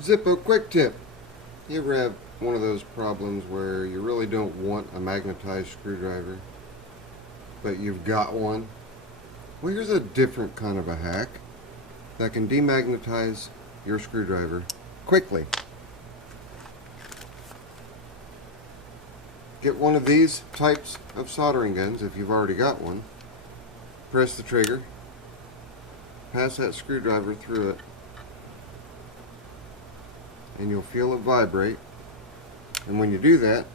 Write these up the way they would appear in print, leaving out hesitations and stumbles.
Zippo quick tip. You ever have one of those problems where you really don't want a magnetized screwdriver, but you've got one? Well, here's a different kind of a hack that can demagnetize your screwdriver quickly. Get one of these types of soldering guns if you've already got one. Press the trigger, pass that screwdriver through it, and you'll feel it vibrate. And when you do that,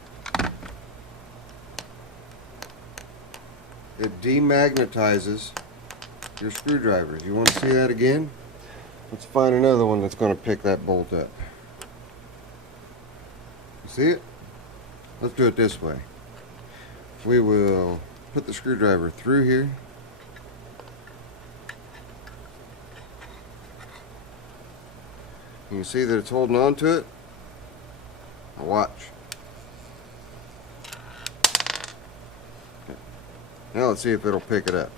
it demagnetizes your screwdrivers. You want to see that again? Let's find another one that's going to pick that bolt up. You see it? Let's do it this way. We will put the screwdriver through here. You can see that it's holding on to it. Now watch. Okay. Now let's see if it'll pick it up.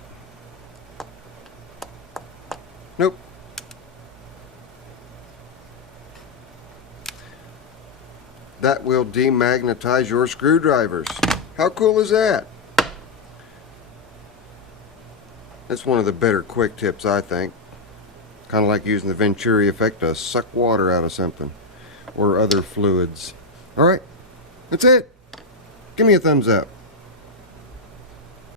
Nope. That will demagnetize your screwdrivers. How cool is that? That's one of the better quick tips, I think. Kind of like using the Venturi effect to suck water out of something or other fluids. Alright, that's it. Give me a thumbs up.